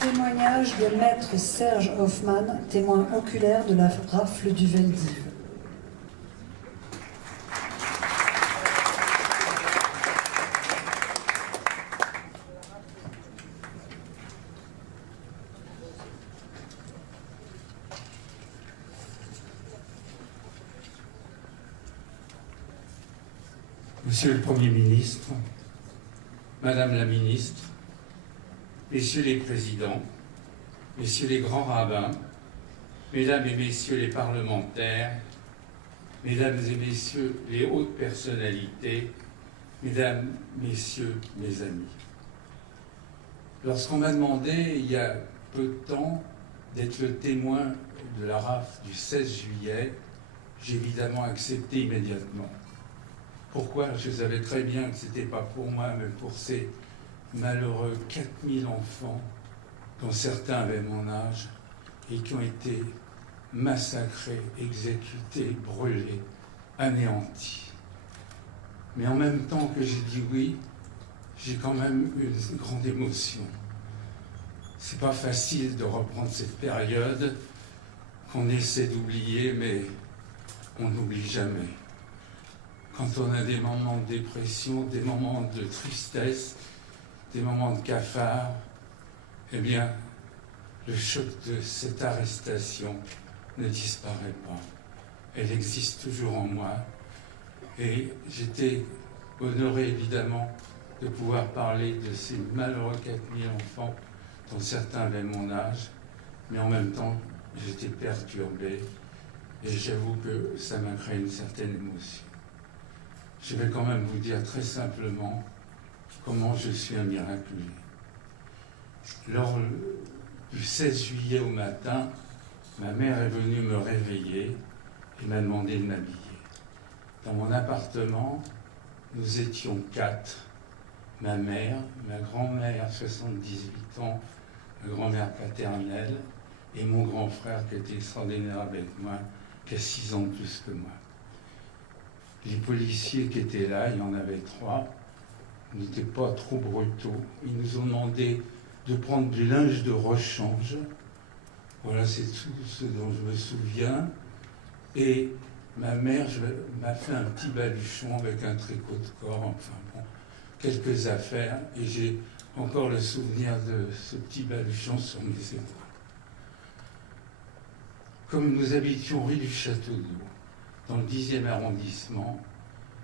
Témoignage de maître Serge Hoffmann, témoin oculaire de la rafle du Veldiv. Monsieur le Premier ministre, Madame la ministre, Messieurs les présidents, Messieurs les grands rabbins, Mesdames et Messieurs les parlementaires, Mesdames et Messieurs les hautes personnalités, Mesdames, Messieurs, mes amis. Lorsqu'on m'a demandé, il y a peu de temps, d'être le témoin de la rafle du 16 juillet, j'ai évidemment accepté immédiatement. Pourquoi? Je savais très bien que ce n'était pas pour moi, mais pour ces malheureux 4000 enfants, dont certains avaient mon âge, et qui ont été massacrés, exécutés, brûlés, anéantis. Mais en même temps que j'ai dit oui, j'ai quand même eu une grande émotion. C'est pas facile de reprendre cette période qu'on essaie d'oublier, mais on n'oublie jamais. Quand on a des moments de dépression, des moments de tristesse, des moments de cafard, eh bien, le choc de cette arrestation ne disparaît pas. Elle existe toujours en moi. Et j'étais honoré, évidemment, de pouvoir parler de ces malheureux 4000 enfants, dont certains avaient mon âge, mais en même temps, j'étais perturbé. Et j'avoue que ça m'a créé une certaine émotion. Je vais quand même vous dire très simplement comment je suis un miraculé. Lors du 16 juillet au matin, ma mère est venue me réveiller et m'a demandé de m'habiller. Dans mon appartement, nous étions 4. Ma mère, ma grand-mère, 78 ans, ma grand-mère paternelle, et mon grand frère qui était extraordinaire avec moi, qui a 6 ans de plus que moi. Les policiers qui étaient là, il y en avait 3, n'étaient pas trop brutaux. Ils nous ont demandé de prendre du linge de rechange. Voilà, c'est tout ce dont je me souviens. Et ma mère m'a fait un petit baluchon avec un tricot de corps, enfin bon, quelques affaires. Et j'ai encore le souvenir de ce petit baluchon sur mes épaules. Comme nous habitions rue du Château d'Eau, dans le 10e arrondissement,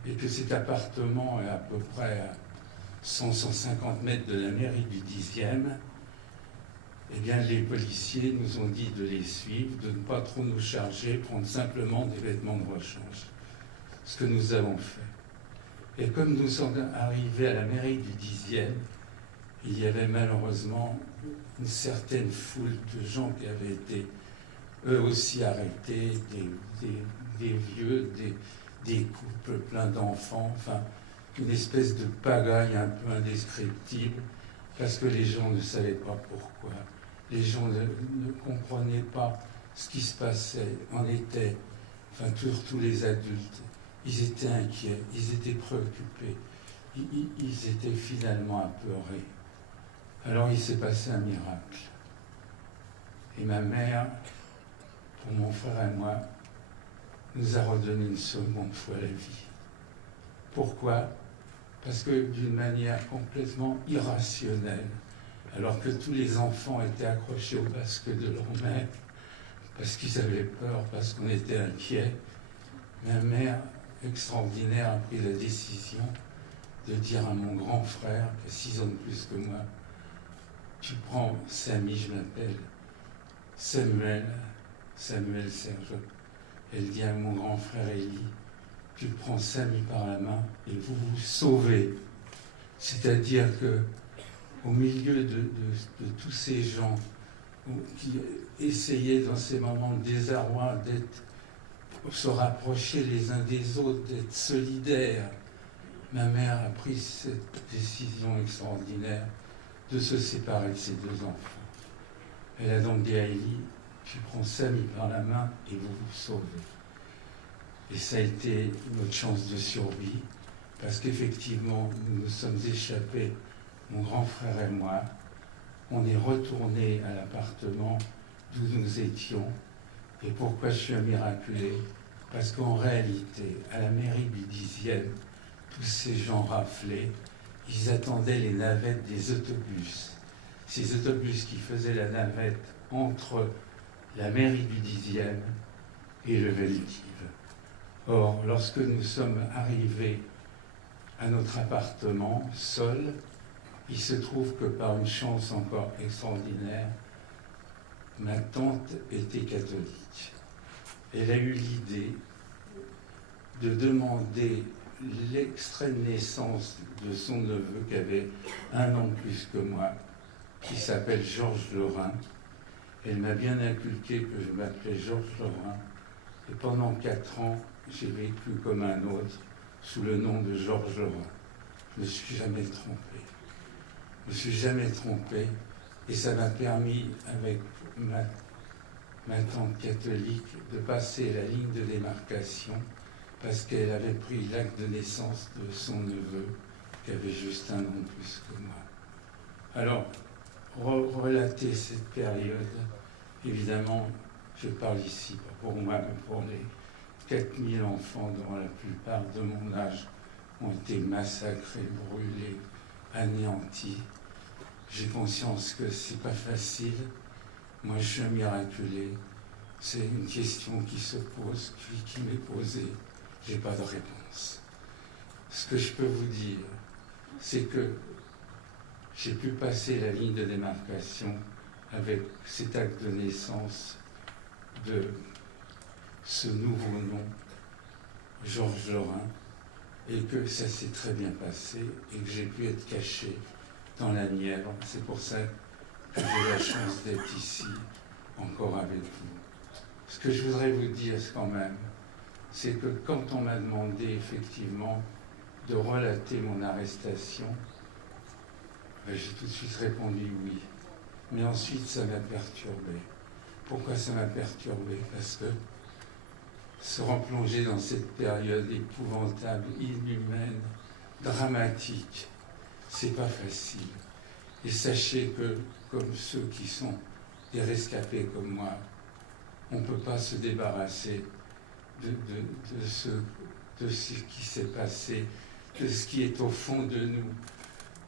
et que cet appartement est à peu près à 100-150 mètres de la mairie du 10e, eh bien les policiers nous ont dit de les suivre, de ne pas trop nous charger, prendre simplement des vêtements de rechange. Ce que nous avons fait. Et comme nous sommes arrivés à la mairie du 10e, il y avait malheureusement une certaine foule de gens qui avaient été eux aussi arrêtés, des vieux, des couples pleins d'enfants, enfin une espèce de pagaille un peu indescriptible, parce que les gens ne savaient pas pourquoi. Les gens ne comprenaient pas ce qui se passait, en étaient, enfin surtout les adultes, ils étaient inquiets, ils étaient préoccupés, ils étaient finalement apeurés. Alors il s'est passé un miracle. Et ma mère, pour mon frère et moi, nous a redonné une seconde fois la vie. Pourquoi? Parce que d'une manière complètement irrationnelle, alors que tous les enfants étaient accrochés au basque de leur mère, parce qu'ils avaient peur, parce qu'on était inquiets, ma mère extraordinaire a pris la décision de dire à mon grand frère, qui a 6 ans de plus que moi, tu prends Samy, je m'appelle Samuel Serge. Elle dit à mon grand frère Élie, tu prends Samy par la main et vous vous sauvez. C'est-à-dire que au milieu de tous ces gens qui essayaient dans ces moments de désarroi se rapprocher les uns des autres, d'être solidaires, ma mère a pris cette décision extraordinaire de se séparer de ses 2 enfants. Elle a donc dit à Élie, tu prends Samy par la main et vous vous sauvez. Et ça a été notre chance de survie, parce qu'effectivement, nous nous sommes échappés, mon grand frère et moi. on est retourné à l'appartement d'où nous étions. Et pourquoi je suis un miraculé? Parce qu'en réalité, à la mairie du 10e, tous ces gens raflés, ils attendaient les navettes des autobus. Ces autobus qui faisaient la navette entre la mairie du 10e et le Veldiv. Or, lorsque nous sommes arrivés à notre appartement, seul, il se trouve que par une chance encore extraordinaire, ma tante était catholique. Elle a eu l'idée de demander l'extrait de naissance de son neveu qui avait 1 an de plus que moi, qui s'appelle Georges Lorrain. Elle m'a bien inculqué que je m'appelais Georges Lorrain. Et pendant 4 ans, j'ai vécu comme un autre sous le nom de Georges Lorrain. Je ne me suis jamais trompé. Je ne me suis jamais trompé. Et ça m'a permis, avec ma tante catholique, de passer la ligne de démarcation parce qu'elle avait pris l'acte de naissance de son neveu qui avait juste 1 an de plus que moi. Alors, relater cette période, évidemment, je parle ici pas pour moi, mais pour les 4000 enfants dont la plupart de mon âge ont été massacrés, brûlés, anéantis. J'ai conscience que c'est pas facile. Moi, je suis un miraculé. C'est une question qui se pose, puis qui m'est posée. J'ai pas de réponse. Ce que je peux vous dire, c'est que j'ai pu passer la ligne de démarcation avec cet acte de naissance de ce nouveau nom, Georges Lorrain, et que ça s'est très bien passé et que j'ai pu être caché dans la Nièvre. C'est pour ça que j'ai la chance d'être ici, encore avec vous. Ce que je voudrais vous dire quand même, c'est que quand on m'a demandé effectivement de relater mon arrestation, j'ai tout de suite répondu oui. Mais ensuite, ça m'a perturbé. Pourquoi ça m'a perturbé? Parce que se replonger dans cette période épouvantable, inhumaine, dramatique, c'est pas facile. Et sachez que, comme ceux qui sont des rescapés comme moi, on ne peut pas se débarrasser de ce qui s'est passé, de ce qui est au fond de nous,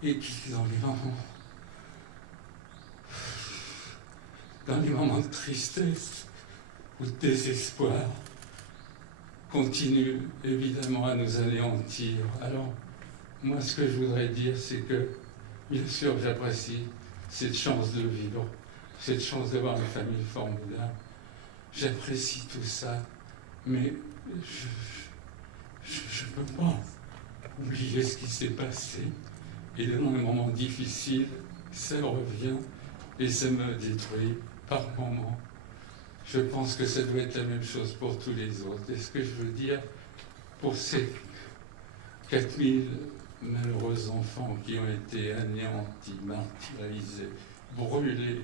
et qui, dans les moments de tristesse ou de désespoir, continue évidemment à nous anéantir. Alors, moi, ce que je voudrais dire, c'est que, bien sûr, j'apprécie cette chance de vivre, cette chance d'avoir une famille formidable. J'apprécie tout ça, mais je ne peux pas oublier ce qui s'est passé. Et dans les moments difficiles, ça revient et ça me détruit par moments. Je pense que ça doit être la même chose pour tous les autres. Et ce que je veux dire, pour ces 4000 malheureux enfants qui ont été anéantis, martyrisés, brûlés,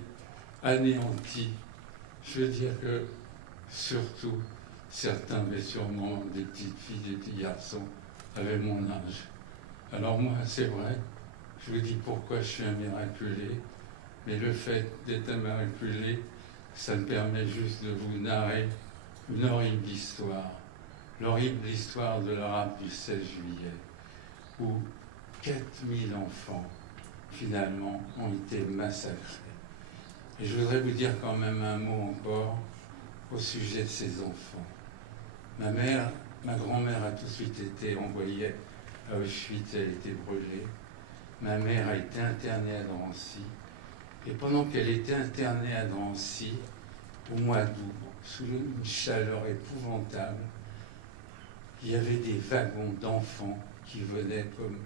anéantis, je veux dire que surtout, certains, mais sûrement des petites filles, des petits garçons, avaient mon âge. Alors moi, c'est vrai, je vous dis pourquoi je suis un miraculé, mais le fait d'être un miraculé, ça me permet juste de vous narrer une horrible histoire, l'horrible histoire de l'Arabe du 16 juillet, où 4000 enfants, finalement, ont été massacrés. Et je voudrais vous dire quand même un mot encore au sujet de ces enfants. Ma grand-mère a tout de suite été envoyée à Auschwitz, elle a été brûlée. Ma mère a été internée à Drancy. Et pendant qu'elle était internée à Drancy, au mois d'août, sous une chaleur épouvantable, il y avait des wagons d'enfants qui venaient, comme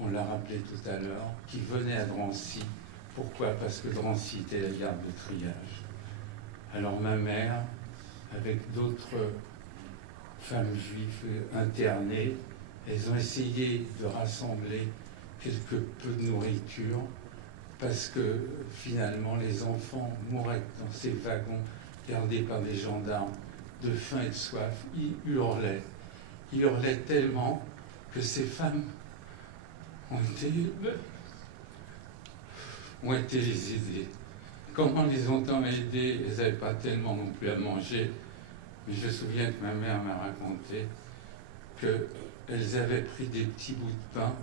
on l'a rappelé tout à l'heure, qui venaient à Drancy. Pourquoi? Parce que Drancy était la gare de triage. Alors ma mère, avec d'autres femmes juives internées, elles ont essayé de rassembler quelque peu de nourriture, parce que finalement les enfants mouraient dans ces wagons gardés par des gendarmes de faim et de soif. Ils hurlaient tellement que ces femmes ont ont été les aider. Comment les ont-ils aidés? Elles n'avaient pas tellement non plus à manger, mais je me souviens que ma mère m'a raconté qu'elles avaient pris des petits bouts de pain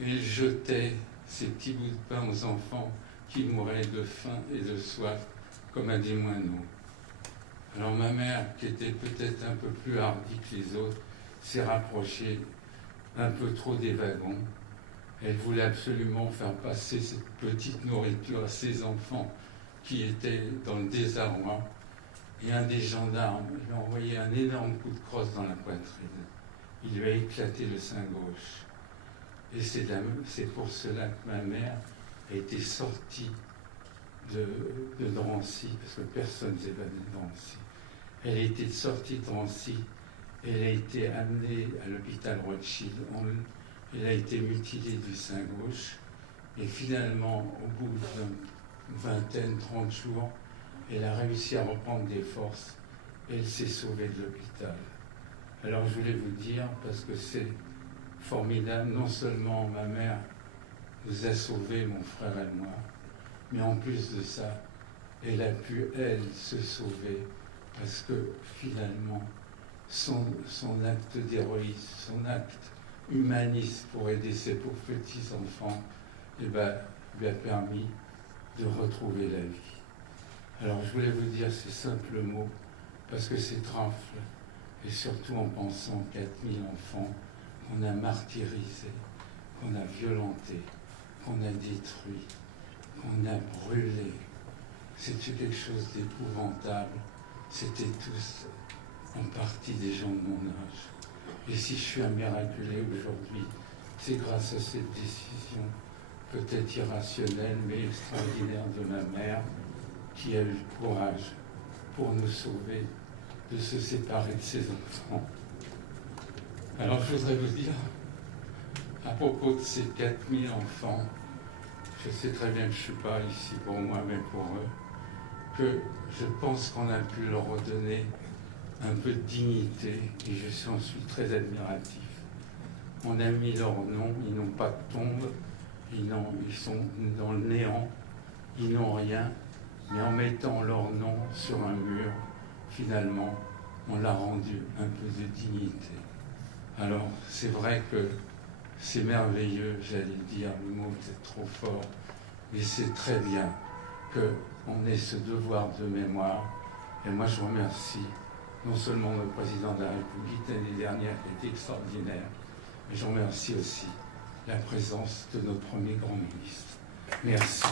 et elles jetaient ces petits bouts de pain aux enfants qui mouraient de faim et de soif, comme à des moineaux. Alors ma mère, qui était peut-être un peu plus hardie que les autres, s'est rapprochée un peu trop des wagons. Elle voulait absolument faire passer cette petite nourriture à ses enfants qui étaient dans le désarroi. Et un des gendarmes lui a envoyé un énorme coup de crosse dans la poitrine. Il lui a éclaté le sein gauche. Et c'est pour cela que ma mère a été sortie de Drancy, parce que personne ne s'est évadé de Drancy. Elle a été sortie de Drancy, elle a été amenée à l'hôpital Rothschild, elle a été mutilée du sein gauche, et finalement, au bout d'une vingtaine, 30 jours, elle a réussi à reprendre des forces, et elle s'est sauvée de l'hôpital. Alors je voulais vous dire, parce que c'est formidable, non seulement ma mère nous a sauvés, mon frère et moi, mais en plus de ça, elle a pu, elle, se sauver, parce que finalement, son acte d'héroïsme, son acte humaniste pour aider ses pauvres petits-enfants, lui a permis de retrouver la vie. Alors je voulais vous dire ces simples mots, parce que c'est Trafle, et surtout en pensant 4000 enfants qu'on a martyrisés, qu'on a violentés, qu'on a détruits, qu'on a brûlés. C'était quelque chose d'épouvantable. C'était tous en partie des gens de mon âge. Et si je suis un miraculé aujourd'hui, c'est grâce à cette décision, peut-être irrationnelle, mais extraordinaire de ma mère, qui a eu le courage pour nous sauver de se séparer de ses enfants. Alors je voudrais vous dire, à propos de ces 4000 enfants, je sais très bien que je ne suis pas ici pour moi, mais pour eux, que je pense qu'on a pu leur redonner un peu de dignité, et je suis très admiratif. On a mis leur nom, ils n'ont pas de tombe, ils sont dans le néant, ils n'ont rien, mais en mettant leur nom sur un mur, finalement, on l'a rendu un peu de dignité. Alors, c'est vrai que c'est merveilleux, j'allais dire, le mot est trop fort, mais c'est très bien qu'on ait ce devoir de mémoire. Et moi, je remercie non seulement le président de la République l'année dernière, qui était extraordinaire, mais je remercie aussi la présence de notre premier grand ministre. Merci.